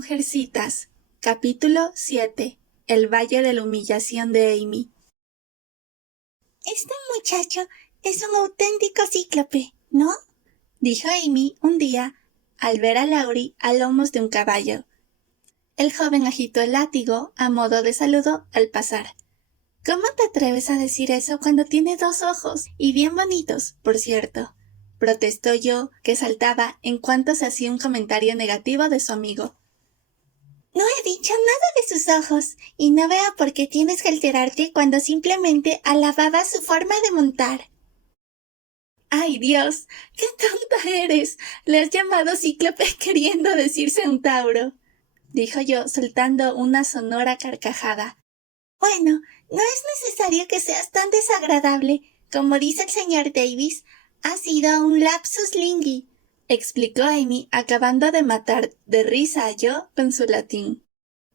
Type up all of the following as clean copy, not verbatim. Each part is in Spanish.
Mujercitas, capítulo 7. El Valle de la Humillación de Amy. Este muchacho es un auténtico cíclope, ¿no? Dijo Amy un día al ver a Laurie a lomos de un caballo. El joven agitó el látigo a modo de saludo al pasar. ¿Cómo te atreves a decir eso cuando tiene 2 ojos? Y bien bonitos, por cierto. Protestó yo, que saltaba en cuanto se hacía un comentario negativo de su amigo. No he dicho nada de sus ojos, y no veo por qué tienes que alterarte cuando simplemente alababa su forma de montar. ¡Ay, Dios! ¡Qué tonta eres! Le has llamado cíclope queriendo decir centauro, dijo yo, soltando una sonora carcajada. Bueno, no es necesario que seas tan desagradable. Como dice el señor Davis, ha sido un lapsus lingui, explicó Amy, acabando de matar de risa a yo con su latín.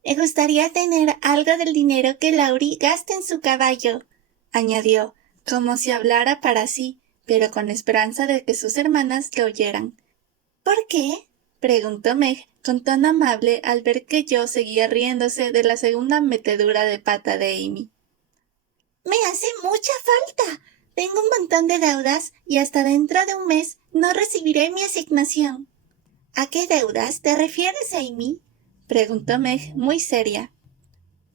Me gustaría tener algo del dinero que Laurie gasta en su caballo, añadió, como si hablara para sí, pero con esperanza de que sus hermanas le oyeran. ¿Por qué? Preguntó Meg con tono amable al ver que yo seguía riéndose de la segunda metedura de pata de Amy. Me hace mucha falta. Tengo un montón de deudas y hasta dentro de un mes no recibiré mi asignación. ¿A qué deudas te refieres, Amy? Preguntó Meg muy seria.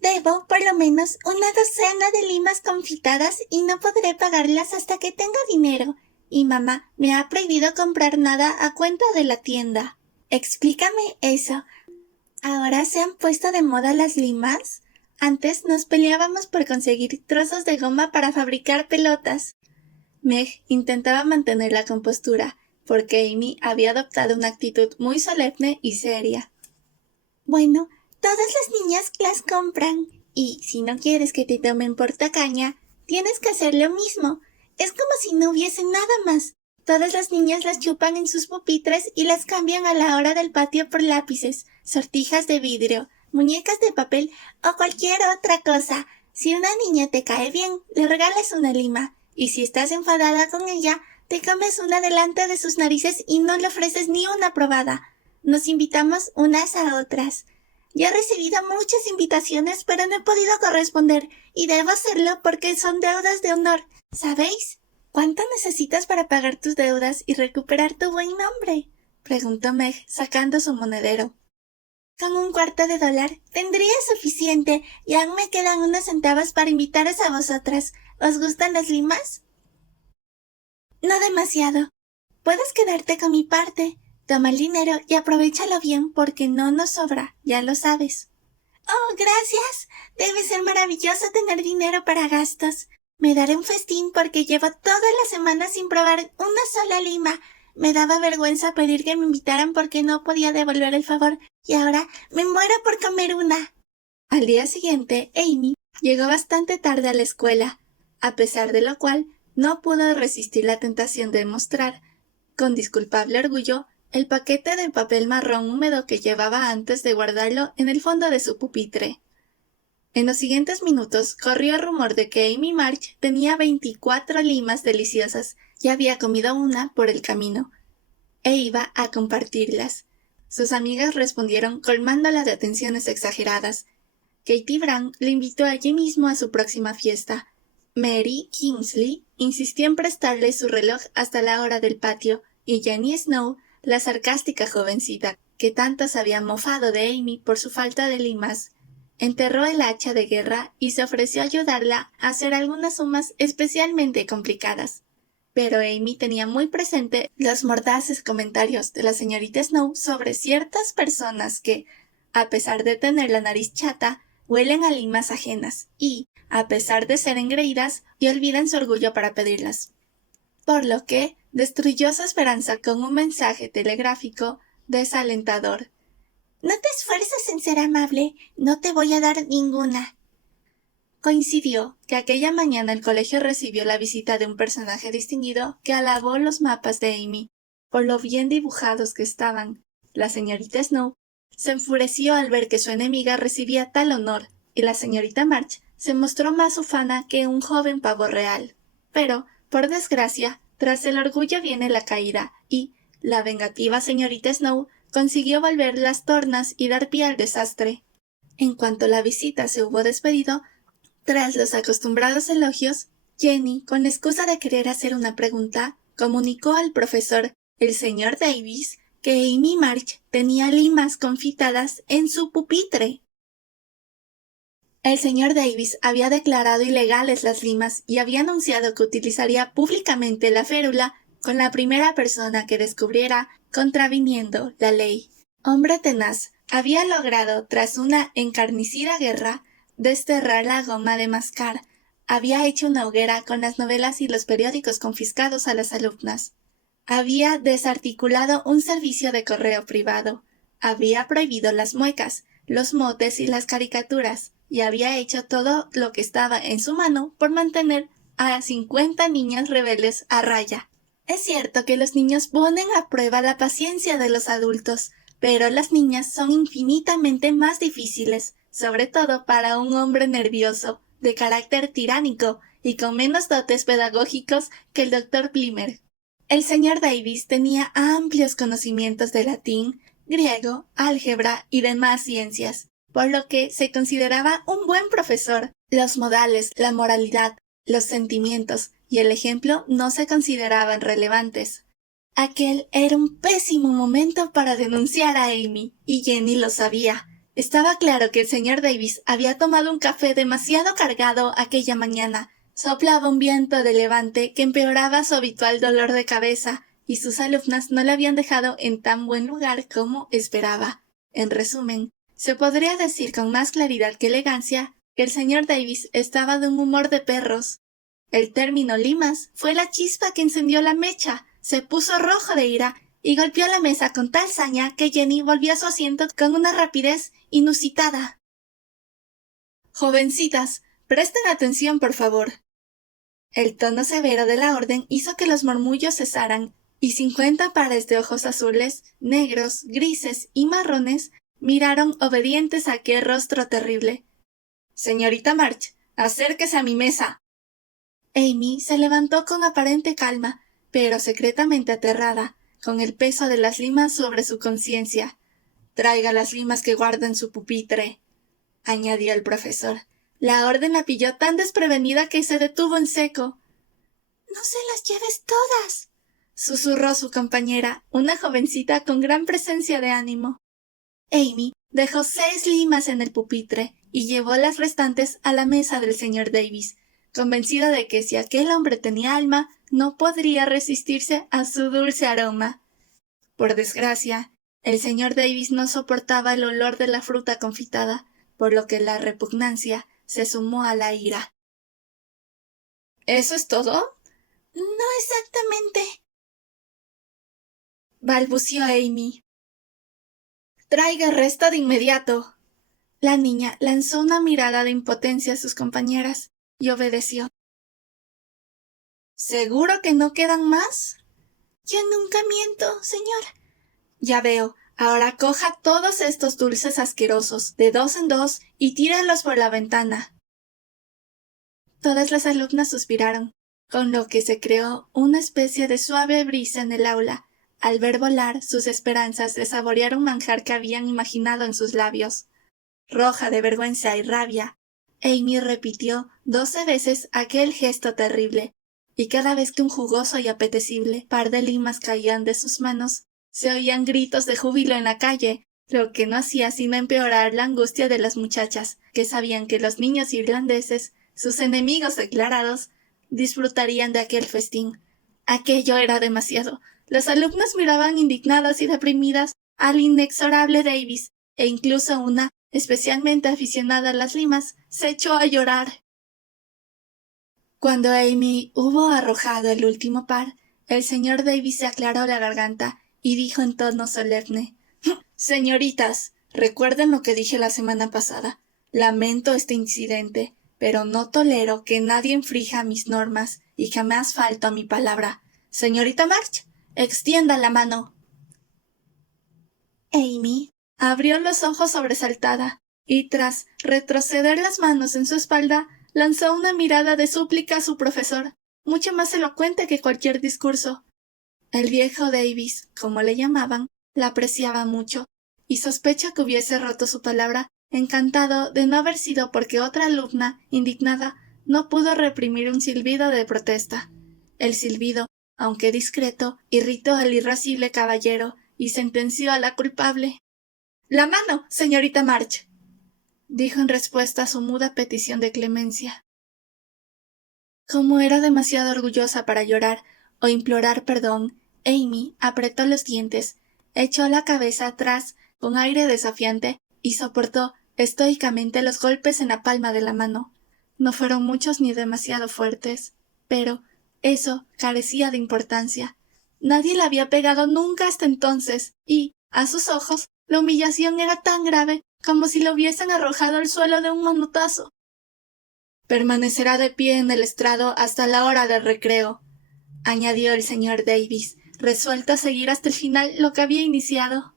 Debo por lo menos una docena de limas confitadas y no podré pagarlas hasta que tenga dinero. Y mamá me ha prohibido comprar nada a cuenta de la tienda. Explícame eso. ¿Ahora se han puesto de moda las limas? Antes nos peleábamos por conseguir trozos de goma para fabricar pelotas. Meg intentaba mantener la compostura, porque Amy había adoptado una actitud muy solemne y seria. Bueno, todas las niñas las compran. Y si no quieres que te tomen por tacaña, tienes que hacer lo mismo. Es como si no hubiese nada más. Todas las niñas las chupan en sus pupitres y las cambian a la hora del patio por lápices, sortijas de vidrio, muñecas de papel o cualquier otra cosa. Si una niña te cae bien, le regalas una lima. Y si estás enfadada con ella, te comes una delante de sus narices y no le ofreces ni una probada. Nos invitamos unas a otras. Ya he recibido muchas invitaciones, pero no he podido corresponder, y debo hacerlo porque son deudas de honor, ¿sabéis? ¿Cuánto necesitas para pagar tus deudas y recuperar tu buen nombre? Preguntó Meg, sacando su monedero. Con $0.25 tendría suficiente, y aún me quedan unos centavos para invitaros a vosotras. ¿Os gustan las limas? No demasiado. Puedes quedarte con mi parte. Toma el dinero y aprovéchalo bien porque no nos sobra, ya lo sabes. Oh, gracias. Debe ser maravilloso tener dinero para gastos. Me daré un festín porque llevo toda la semana sin probar una sola lima. Me daba vergüenza pedir que me invitaran porque no podía devolver el favor y ahora me muero por comer una. Al día siguiente, Amy llegó bastante tarde a la escuela, a pesar de lo cual no pudo resistir la tentación de mostrar, con disculpable orgullo, el paquete de papel marrón húmedo que llevaba antes de guardarlo en el fondo de su pupitre. En los siguientes minutos corrió el rumor de que Amy March tenía 24 limas deliciosas y había comido una por el camino, e iba a compartirlas. Sus amigas respondieron colmándola de atenciones exageradas. Katie Brown le invitó allí mismo a su próxima fiesta. Mary Kingsley insistió en prestarle su reloj hasta la hora del patio, y Jenny Snow, la sarcástica jovencita que tanto se había mofado de Amy por su falta de limas, enterró el hacha de guerra y se ofreció a ayudarla a hacer algunas sumas especialmente complicadas. Pero Amy tenía muy presente los mordaces comentarios de la señorita Snow sobre ciertas personas que, a pesar de tener la nariz chata, huelen a limas ajenas y, a pesar de ser engreídas, y olvidan su orgullo para pedirlas. Por lo que destruyó su esperanza con un mensaje telegráfico desalentador. No te esfuerces en ser amable, no te voy a dar ninguna. Coincidió que aquella mañana el colegio recibió la visita de un personaje distinguido que alabó los mapas de Amy por lo bien dibujados que estaban. La señorita Snow se enfureció al ver que su enemiga recibía tal honor, y la señorita March se mostró más ufana que un joven pavo real. Pero, por desgracia, tras el orgullo viene la caída, y la vengativa señorita Snow consiguió volver las tornas y dar pie al desastre. En cuanto la visita se hubo despedido, tras los acostumbrados elogios, Jenny, con la excusa de querer hacer una pregunta, comunicó al profesor, el señor Davis, que Amy March tenía limas confitadas en su pupitre. El señor Davis había declarado ilegales las limas y había anunciado que utilizaría públicamente la férula con la primera persona que descubriera contraviniendo la ley. Hombre tenaz, había logrado, tras una encarnicida guerra, desterrar la goma de mascar. Había hecho una hoguera con las novelas y los periódicos confiscados a las alumnas. Había desarticulado un servicio de correo privado. Había prohibido las muecas, los motes y las caricaturas, y había hecho todo lo que estaba en su mano por mantener a 50 niñas rebeldes a raya. Es cierto que los niños ponen a prueba la paciencia de los adultos, pero las niñas son infinitamente más difíciles, sobre todo para un hombre nervioso, de carácter tiránico y con menos dotes pedagógicos que el doctor Plymmer. El señor Davis tenía amplios conocimientos de latín, griego, álgebra y demás ciencias, por lo que se consideraba un buen profesor. Los modales, la moralidad, los sentimientos y el ejemplo no se consideraban relevantes. Aquel era un pésimo momento para denunciar a Amy, y Jenny lo sabía. Estaba claro que el señor Davis había tomado un café demasiado cargado aquella mañana. Soplaba un viento de levante que empeoraba su habitual dolor de cabeza, y sus alumnas no le habían dejado en tan buen lugar como esperaba. En resumen, se podría decir con más claridad que elegancia que el señor Davis estaba de un humor de perros. El término limas fue la chispa que encendió la mecha. Se puso rojo de ira y golpeó la mesa con tal saña que Jenny volvió a su asiento con una rapidez inusitada. «Jovencitas, presten atención, por favor». El tono severo de la orden hizo que los murmullos cesaran, y 50 pares de ojos azules, negros, grises y marrones miraron obedientes a aquel rostro terrible. «Señorita March, acérquese a mi mesa». Amy se levantó con aparente calma, pero secretamente aterrada, con el peso de las limas sobre su conciencia. «Traiga las limas que guarda en su pupitre», añadió el profesor. La orden la pilló tan desprevenida que se detuvo en seco. «No se las lleves todas», susurró su compañera, una jovencita con gran presencia de ánimo. Amy dejó 6 limas en el pupitre y llevó las restantes a la mesa del señor Davis, convencida de que si aquel hombre tenía alma, no podría resistirse a su dulce aroma. Por desgracia, el señor Davis no soportaba el olor de la fruta confitada, por lo que la repugnancia se sumó a la ira. ¿Eso es todo? No exactamente, balbució Amy. «Traiga el resto de inmediato». La niña lanzó una mirada de impotencia a sus compañeras y obedeció. «¿Seguro que no quedan más?» «Yo nunca miento, señor». «Ya veo. Ahora coja todos estos dulces asquerosos, de 2 en 2, y tírelos por la ventana». Todas las alumnas suspiraron, con lo que se creó una especie de suave brisa en el aula. Al ver volar sus esperanzas de saborear un manjar que habían imaginado en sus labios. Roja de vergüenza y rabia, Amy repitió 12 veces aquel gesto terrible, y cada vez que un jugoso y apetecible par de limas caían de sus manos, se oían gritos de júbilo en la calle, lo que no hacía sino empeorar la angustia de las muchachas, que sabían que los niños irlandeses, sus enemigos declarados, disfrutarían de aquel festín. Aquello era demasiado. Las alumnas miraban indignadas y deprimidas al inexorable Davis, e incluso una, especialmente aficionada a las limas, se echó a llorar. Cuando Amy hubo arrojado el último par, el señor Davis se aclaró la garganta y dijo en tono solemne: «Señoritas, recuerden lo que dije la semana pasada. Lamento este incidente, pero no tolero que nadie infrija mis normas y jamás falto a mi palabra. Señorita March, extienda la mano». Amy abrió los ojos sobresaltada y, tras retroceder las manos en su espalda, lanzó una mirada de súplica a su profesor, mucho más elocuente que cualquier discurso. El viejo Davis, como le llamaban, La apreciaba mucho, y sospecha que hubiese roto su palabra, encantado de no haber sido porque otra alumna, indignada, no pudo reprimir un silbido de protesta. El silbido, aunque discreto, irritó al irascible caballero y sentenció a la culpable. «La mano, señorita March», dijo en respuesta a su muda petición de clemencia. Como era demasiado orgullosa para llorar o implorar perdón, Amy apretó los dientes, echó la cabeza atrás con aire desafiante y soportó estoicamente los golpes en la palma de la mano. No fueron muchos ni demasiado fuertes, pero eso carecía de importancia. Nadie la había pegado nunca hasta entonces y, a sus ojos, la humillación era tan grave como si lo hubiesen arrojado al suelo de un manotazo. «Permanecerá de pie en el estrado hasta la hora del recreo», añadió el señor Davis, resuelto a seguir hasta el final lo que había iniciado.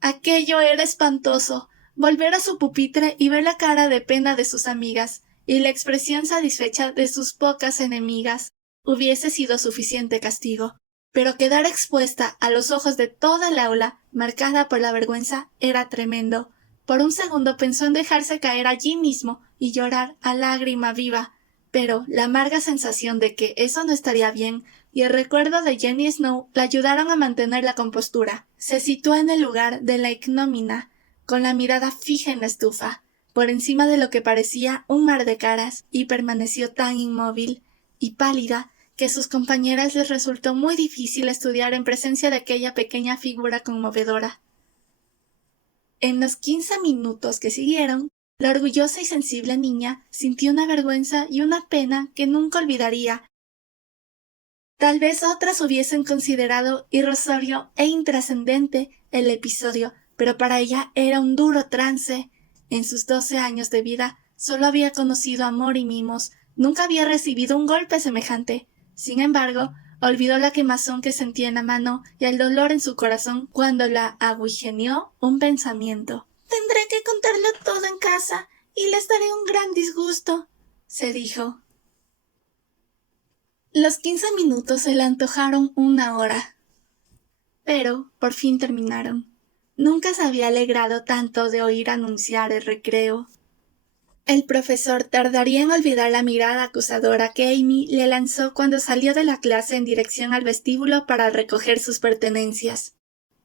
Aquello era espantoso, volver a su pupitre y ver la cara de pena de sus amigas, y la expresión satisfecha de sus pocas enemigas, hubiese sido suficiente castigo, pero quedar expuesta a los ojos de toda el aula, marcada por la vergüenza, era tremendo. Por un segundo pensó en dejarse caer allí mismo y llorar a lágrima viva, pero la amarga sensación de que eso no estaría bien y el recuerdo de Jenny Snow la ayudaron a mantener la compostura. Se situó en el lugar de la ignominia, con la mirada fija en la estufa, por encima de lo que parecía un mar de caras, y permaneció tan inmóvil y pálida que a sus compañeras les resultó muy difícil estudiar en presencia de aquella pequeña figura conmovedora. En los 15 minutos que siguieron, la orgullosa y sensible niña sintió una vergüenza y una pena que nunca olvidaría. Tal vez otras hubiesen considerado irrisorio e intrascendente el episodio, pero para ella era un duro trance. En sus 12 años de vida solo había conocido amor y mimos, nunca había recibido un golpe semejante. Sin embargo, olvidó la quemazón que sentía en la mano y el dolor en su corazón cuando la aguijoneó un pensamiento. «Tendré que contarlo todo en casa y les daré un gran disgusto», se dijo. Los 15 minutos se le antojaron una hora, pero por fin terminaron. Nunca se había alegrado tanto de oír anunciar el recreo. El profesor tardaría en olvidar la mirada acusadora que Amy le lanzó cuando salió de la clase en dirección al vestíbulo para recoger sus pertenencias.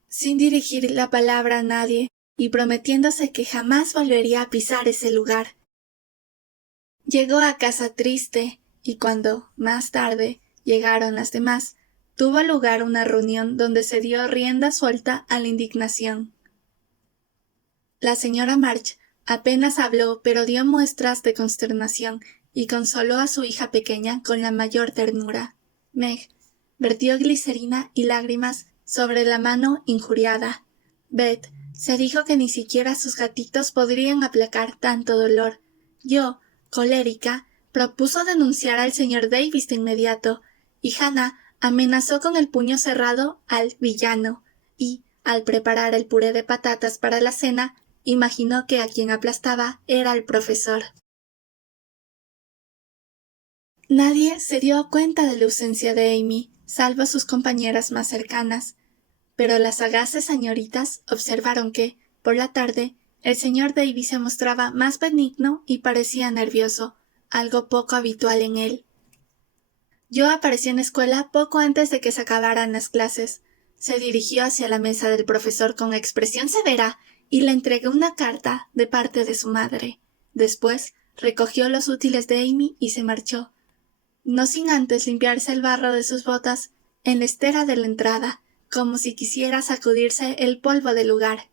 Sin dirigir la palabra a nadie y prometiéndose que jamás volvería a pisar ese lugar. Llegó a casa triste y cuando, más tarde, llegaron las demás, tuvo lugar una reunión donde se dio rienda suelta a la indignación. La señora March apenas habló, pero dio muestras de consternación y consoló a su hija pequeña con la mayor ternura. Meg vertió glicerina y lágrimas sobre la mano injuriada. Beth se dijo que ni siquiera sus gatitos podrían aplacar tanto dolor. Yo, colérica, propuso denunciar al señor Davis de inmediato, y Hannah amenazó con el puño cerrado al villano, y, al preparar el puré de patatas para la cena, imaginó que a quien aplastaba era el profesor. Nadie se dio cuenta de la ausencia de Amy, salvo sus compañeras más cercanas, pero las sagaces señoritas observaron que, por la tarde, el señor Davis se mostraba más benigno y parecía nervioso, algo poco habitual en él. Yo aparecí en la escuela poco antes de que se acabaran las clases. Se dirigió hacia la mesa del profesor con expresión severa y le entregué una carta de parte de su madre. Después recogió los útiles de Amy y se marchó, no sin antes limpiarse el barro de sus botas en la estera de la entrada, como si quisiera sacudirse el polvo del lugar.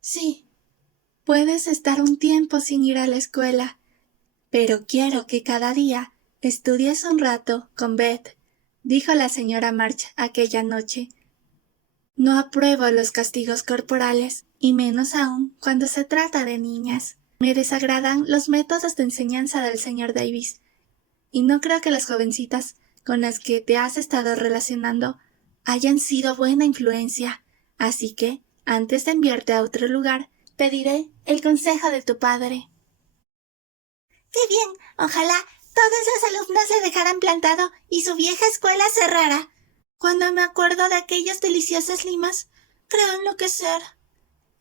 «Sí, puedes estar un tiempo sin ir a la escuela, pero quiero que cada día estudies un rato con Beth», dijo la señora March aquella noche. «No apruebo los castigos corporales, y menos aún cuando se trata de niñas. Me desagradan los métodos de enseñanza del señor Davis, y no creo que las jovencitas con las que te has estado relacionando hayan sido buena influencia, así que, antes de enviarte a otro lugar, pediré el consejo de tu padre». «¡Qué bien! Ojalá todas las alumnas le dejaran plantado y su vieja escuela cerrara. Cuando me acuerdo de aquellas deliciosas limas, creo enloquecer.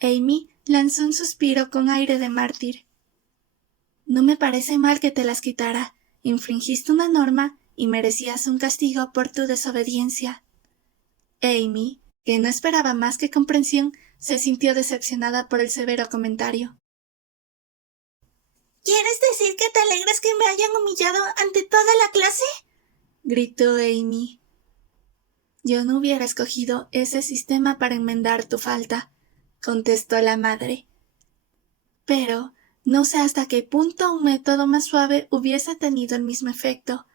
Amy lanzó un suspiro con aire de mártir. No me parece mal que te las quitara. Infringiste una norma y merecías un castigo por tu desobediencia. Amy, que no esperaba más que comprensión, se sintió decepcionada por el severo comentario. ¿Quieres decir que te alegras que me hayan humillado ante toda la clase? Gritó Amy. Yo no hubiera escogido ese sistema para enmendar tu falta, contestó la madre. Pero no sé hasta qué punto un método más suave hubiese tenido el mismo efecto.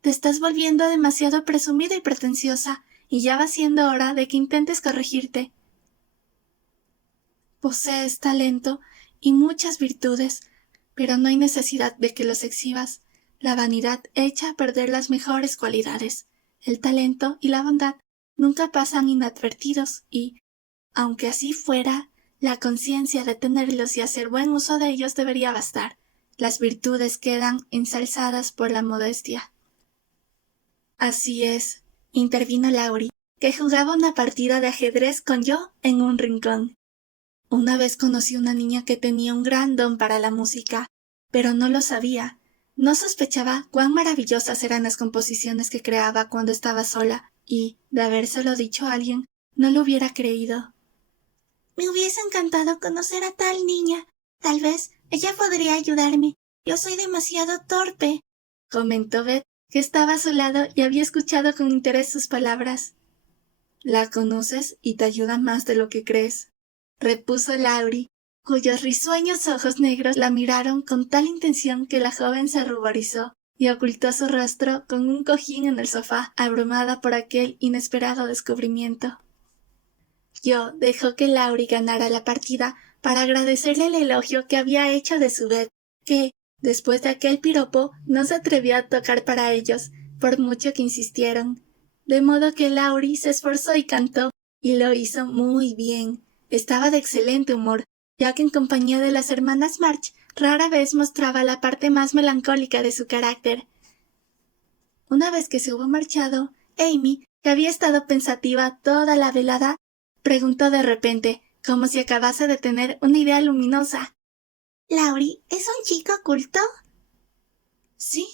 Te estás volviendo demasiado presumida y pretenciosa, y ya va siendo hora de que intentes corregirte. Posees talento y muchas virtudes, pero no hay necesidad de que los exhibas. La vanidad echa a perder las mejores cualidades. El talento y la bondad nunca pasan inadvertidos y, aunque así fuera, la conciencia de tenerlos y hacer buen uso de ellos debería bastar. Las virtudes quedan ensalzadas por la modestia. Así es, intervino Laurie, que jugaba una partida de ajedrez con yo en un rincón. Una vez conocí una niña que tenía un gran don para la música, pero no lo sabía. No sospechaba cuán maravillosas eran las composiciones que creaba cuando estaba sola, y, de habérselo dicho a alguien, no lo hubiera creído. Me hubiese encantado conocer a tal niña. Tal vez ella podría ayudarme. Yo soy demasiado torpe, comentó Beth, que estaba a su lado y había escuchado con interés sus palabras. La conoces y te ayuda más de lo que crees, repuso Laurie, cuyos risueños ojos negros la miraron con tal intención que la joven se ruborizó y ocultó su rostro con un cojín en el sofá, abrumada por aquel inesperado descubrimiento. Yo dejó que Laurie ganara la partida para agradecerle el elogio que había hecho de su Beth, que, después de aquel piropo, no se atrevió a tocar para ellos, por mucho que insistieron. De modo que Laurie se esforzó y cantó, y lo hizo muy bien. Estaba de excelente humor, ya que en compañía de las hermanas March rara vez mostraba la parte más melancólica de su carácter. Una vez que se hubo marchado, Amy, que había estado pensativa toda la velada, preguntó de repente, como si acabase de tener una idea luminosa. ¿Laurie es un chico culto? Sí,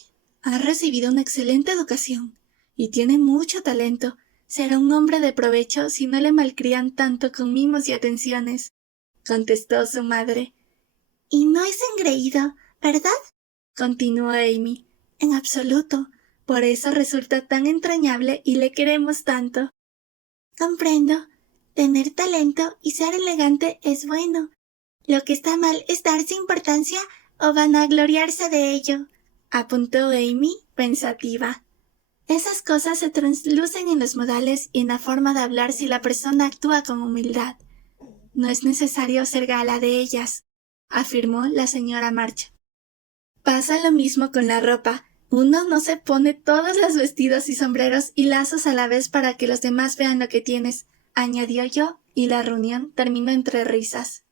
ha recibido una excelente educación y tiene mucho talento. Será un hombre de provecho si no le malcrían tanto con mimos y atenciones, contestó su madre. Y no es engreído, ¿verdad? Continuó Amy. En absoluto. Por eso resulta tan entrañable y le queremos tanto. Comprendo. Tener talento y ser elegante es bueno. Lo que está mal es darse importancia o vanagloriarse de ello, apuntó Amy, pensativa. Esas cosas se traslucen en los modales y en la forma de hablar si la persona actúa con humildad. No es necesario ser gala de ellas, afirmó la señora March. Pasa lo mismo con la ropa. Uno no se pone todos los vestidos y sombreros y lazos a la vez para que los demás vean lo que tienes, añadió yo, y la reunión terminó entre risas.